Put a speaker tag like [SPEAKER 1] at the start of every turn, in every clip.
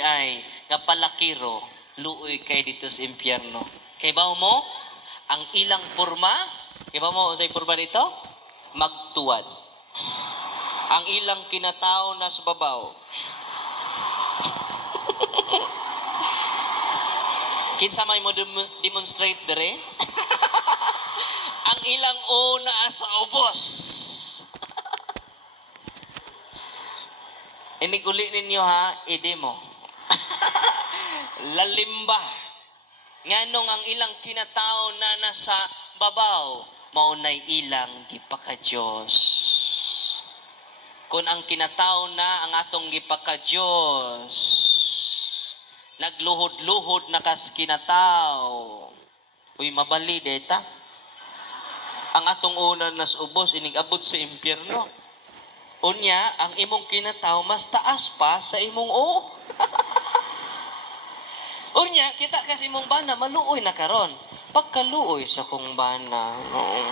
[SPEAKER 1] ay nga palakiro luoy kay dito sa impyerno. Kay ba mo ang ilang porma, kay ba mo unsay porma dito? Magtuwad. Ang ilang kinatao na sa babaw. Kinsa may mo dem- demonstrate dire? ang ilang una sa ubos. Inig uli ninyo ha, idemo. Lalimba. Nganong ang ilang kinatao na nasa babaw, maunay ilang gipaka Diyos. Kung ang kinatao na ang atong gipaka Diyos, nagluhod-luhod na kas kinatao. Uy, mabali deta. Ang atong una nas ubos, inigabot sa impyerno. Unya, ang imong kinataw mas taas pa sa imong o. Unya, kita kasi imong bana maluoy na karon. Pagkaluoy sa kong bana, oo.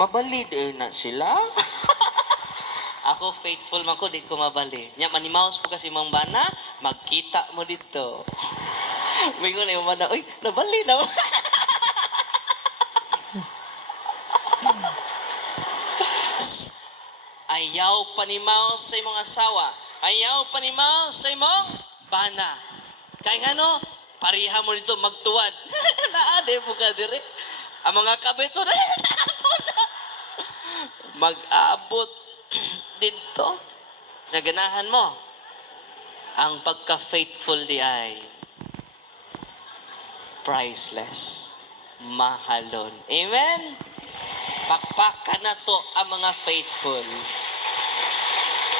[SPEAKER 1] Mabalid eh na sila. Ako faithful man ko, di ko mabali. Nya manimaos po kasi imong bana, magkita mo dito. Mingon imong bana, uy, nabali na. Ayaw panimaw sa imong asawa. Ayaw panimaw sa imong bana. Kay ngano, pariha mo dito magtuwad. Naade mo ka dire. Ang mga kabito na mag-abot dito. Naganahan mo. Ang pagka-faithful di ay priceless. Mahalon. Amen? Pakpakan na to ang mga faithful.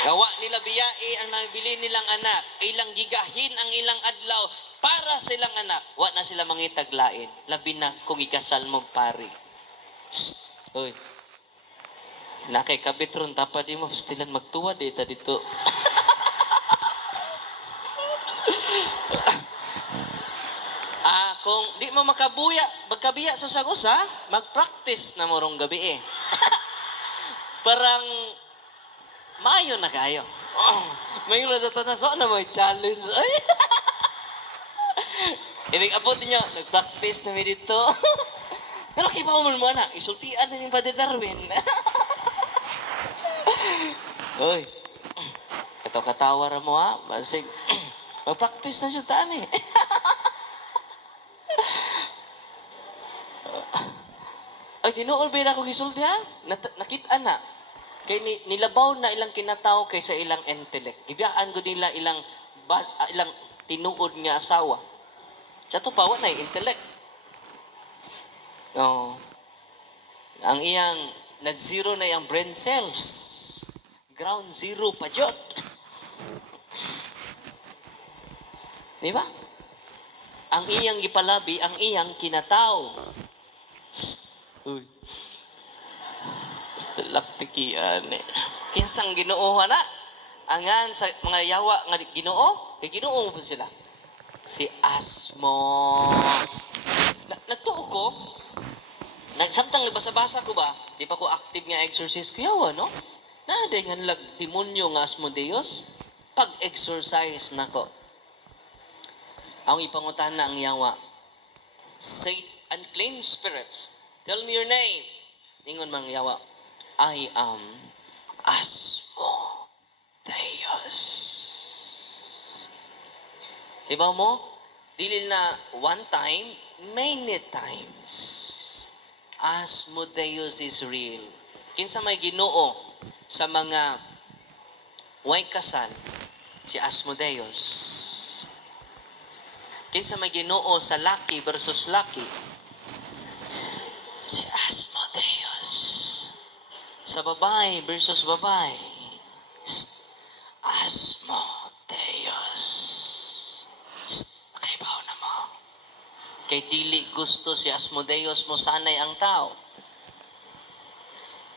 [SPEAKER 1] Gawa nila biyai ang nabili nilang anak. Ilang gigahin ang ilang adlaw para silang anak. Wa na sila mangitaglain. Labi na kung ikasal mo pari. Shh. Uy. Nakay kabitron tapad mo pastilan magtuwa dito dito. Ah, kung di mo makabuya, magkabiya sa sagos ha, mag-practice na morong gabi eh. Parang maayo na kayo. Oh, may tanas, wala na may challenge. Ay. Inig abot niyo, nag-practice na mi dito. Pero kay pa mo na, isultian na yung Padre Darwin. Uy, ito katawa ra mo ha. Masig, mag-practice na siya taan eh. Ay, tinuol ba ako gisulti ha? Nat- nakita na. Kay ni, nilabaw na ilang kinataw kaysa ilang intellect. Gibiyaan ko nila ilang ba, ah, ilang tinuod nga asawa. Sa to pa, na intellect. Oh. Ang iyang na zero na yung brain cells. Ground zero pa jud. Di ba? Ang iyang gipalabi, ang iyang kinataw. Uy. Gusto lang tikian eh. Kinsang ginoo na. Angan sa mga yawa nga ginoo, kay ginoo po sila. Si Asmo. Na, nagtuo ko, nag, samtang nagbasa-basa ko ba, di pa ko active nga exorcist ko yawa, no? Naaday nga lag demonyo nga Asmodeus, pag-exorcise na ko. Ang ipangutan na ang yawa. Say, unclean spirits, tell me your name. Ningon mang yawa, I am Asmodeus. Diba mo? Dili na one time, many times. Asmodeus is real. Kinsa may ginoo sa mga way kasal, si Asmodeus. Kinsa may ginoo sa laki versus laki, si Asmodeus. Sa babae versus babae, Asmodeus. Nakaibaw na mo. Kay dili gusto si Asmodeus mo sanay ang tao.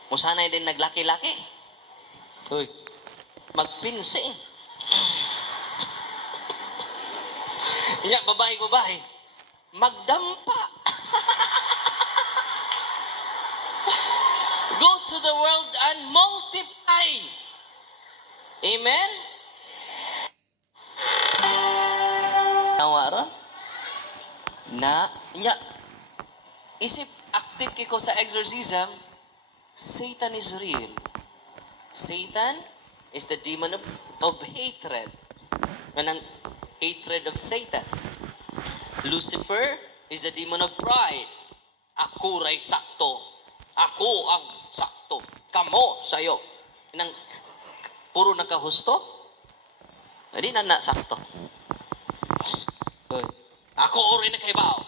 [SPEAKER 1] Mo sanay din naglaki-laki. Uy, magpinsing. Nya, babae, babae. Magdampa. Go to the world and multiply. Amen? Nawara? Na, nya, isip active kiko sa exorcism, Satan is real. Satan is the demon of, of hatred. Manang hatred of Satan. Lucifer is the demon of pride. Ako ray sakto. Ako ang sakto. Kamo sayo. Nang puro nakahusto? Hindi na na sakto. Psst. Hoy. Ako ori na kay bao.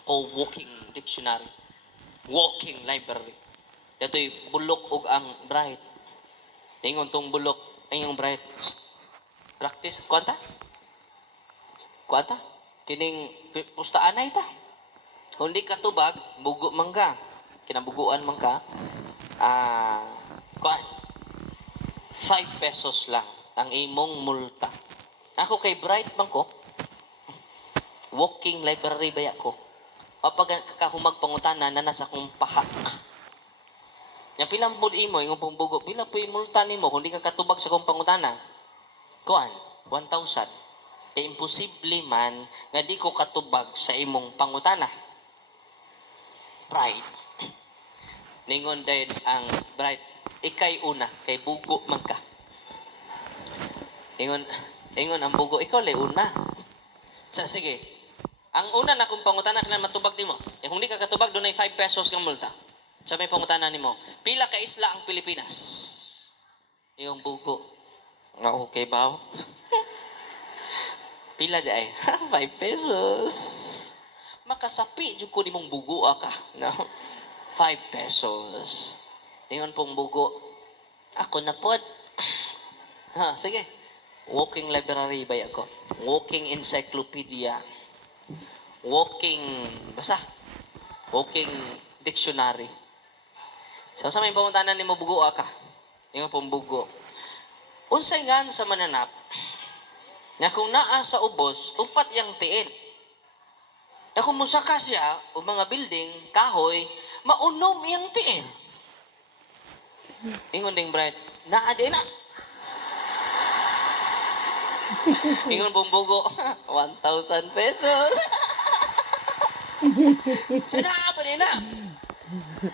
[SPEAKER 1] Ako walking dictionary. Walking library. Dato'y bulok ug ang bright. Ingon tong bulok ay yung bright. Practice. Kwanta? Kwanta? Kining pi- pustaanay ta. Kung di ka tubag, bugo man ka. Kinabuguan man ka. Ah, kuan. 5 pesos lang ang imong multa. Ako kay Bright man ko. Walking library ba ko? Kapag kakahumag pangutana na nasa kong paha. Yang pilang pud imo ingong pambugo, pila po multa nimo kung di ka katubag sa kong pangutana? Kuan, 1,000. Kaya imposible man nga di ko katubag sa imong pangutana. Pride. Ningon din ang bright, ikay una, kay bugo man ka. Ingon, ingon ang bugo, ikaw lay una. Sa sige, ang una na kung pangutana ka na matubag nimo, eh kung di ka katubag, doon ay 5 pesos yung multa. Sa may pangutana nimo, pila ka isla ang Pilipinas? Yung bugo. Nga okay ba? Pila di ay? 5 pesos. Makasapi, jud ko ni mong bugo ka. No? 5 pesos. Ingon pong bugo. Ako na pod. Ha, sige. Walking library ba ako? Walking encyclopedia. Walking, basta. Walking dictionary. So, sa may pamuntanan ni mo bugo ka. Ingon pong bugo. Unsay ngan sa mananap, nga kung naa sa ubos, upat yang tiil. Na kung musaka siya, o mga building, kahoy, maunom yang tiil. Ingon ding bright, naa di na. Ingon bumbugo, 1,000 pesos. Sa naa ba di na?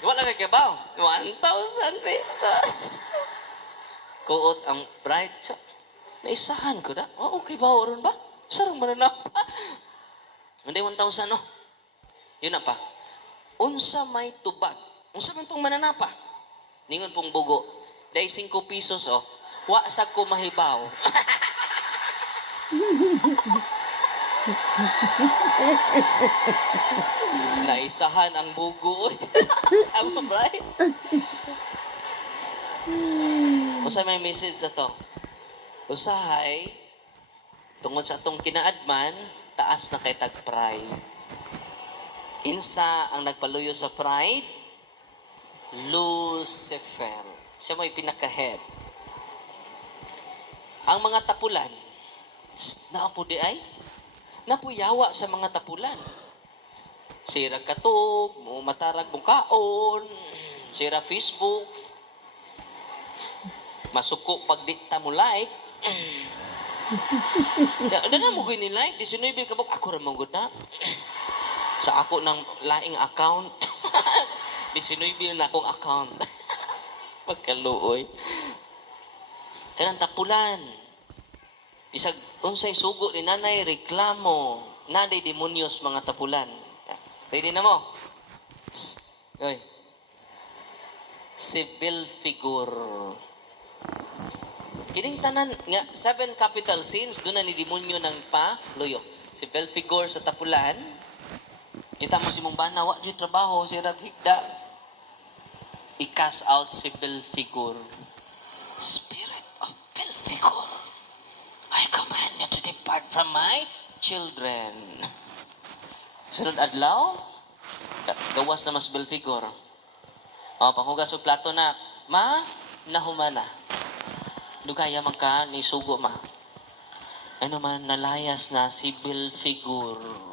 [SPEAKER 1] Wala kay kabaw, 1,000 pesos. Kuot ang bright. So, naisahan ko na. Oh, okay ba? Oron ba? Sarang mananap pa. Hindi 1,000 no? Yun na pa. Unsa may tubag. Unsa man pong mananapa. Ningon pong bugo. Dahil 5 pesos oh. Wa sa ko mahibaw. Naisahan ang bugo. ang bright. Usa may message sa to. Usahay, tungod sa atong kinaadman, taas na kay tag pride. Kinsa ang nagpaluyo sa pride? Lucifer. Siya mo'y pinaka-head. Ang mga tapulan, naapo di ay? Napuyawa sa mga tapulan. Sira katog, matarag mong kaon, sira Facebook, masuko pag di ta mo like. Da da na mo ni like 19 ka bak ako ra mo gud na. Sa ako ng laing account. 19 na akong account. Pagkaluoy. Kanang tapulan. Bisag unsay sugo ni nanay reklamo. Naday demonyos mga tapulan. Ready na mo? Psst. Oy. Civil figure. Kining tanan nga seven capital sins doon ni demonyo ng paluyo. Si Belfigor sa tapulan. Kita mo si mong bana wa jud trabaho si Raghigda. I-cast out si Belfigor. Spirit of Belfigor. I command you to depart from my children. Sunod adlaw, gawas na mas Belfigor. O, panghugas og plato na, ma, nahumana lugaya man ka ni sugo ma. Ano man nalayas na civil figure.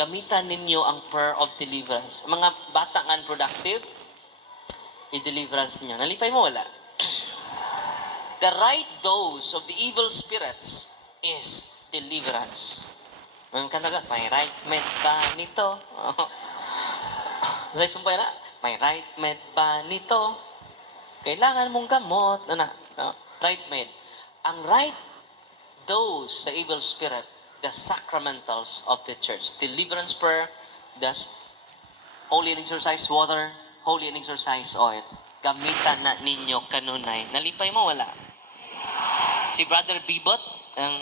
[SPEAKER 1] Gamitan ninyo ang prayer of deliverance. Mga bata nga unproductive, i-deliverance ninyo. Nalipay mo wala? the right dose of the evil spirits is deliverance. Ang kanta ka, may right med ba nito? Sa sumpay na, may right med ba nito? Kailangan mong gamot. Ano na? Right med. Ang right those sa evil spirit, the sacramentals of the church. Deliverance prayer, the holy and exercise water, holy and exercise oil. Gamitan na ninyo kanunay. Nalipay mo, wala. Si Brother Bibot, ang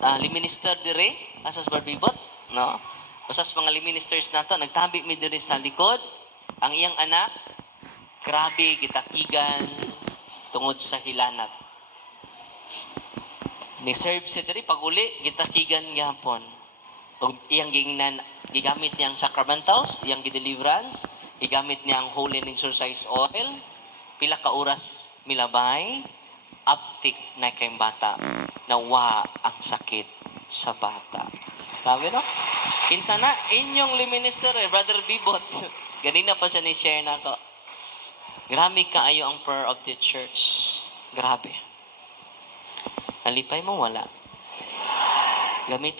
[SPEAKER 1] uh, liminister dire, asas Brother Bibot, no? Pasas mga liministers nato, nagtabi mi dire sa likod. Ang iyang anak, grabe, gitakigan, tungod sa hilanat. Ni-serve siya diri pag uli gitakigan gyapon. Og iyang gingnan gigamit niya ang sacramentals, iyang gideliverance, gigamit niya ang holy and exercise oil, pila ka oras milabay, aptik na kay bata, nawa ang sakit sa bata. Grabe no? Kinsa na, inyong liminister eh, Brother Bibot. Ganina pa siya ni-share na. Grabe kaayo ang prayer of the church. Grabe. Nalipay mo, wala. Gamit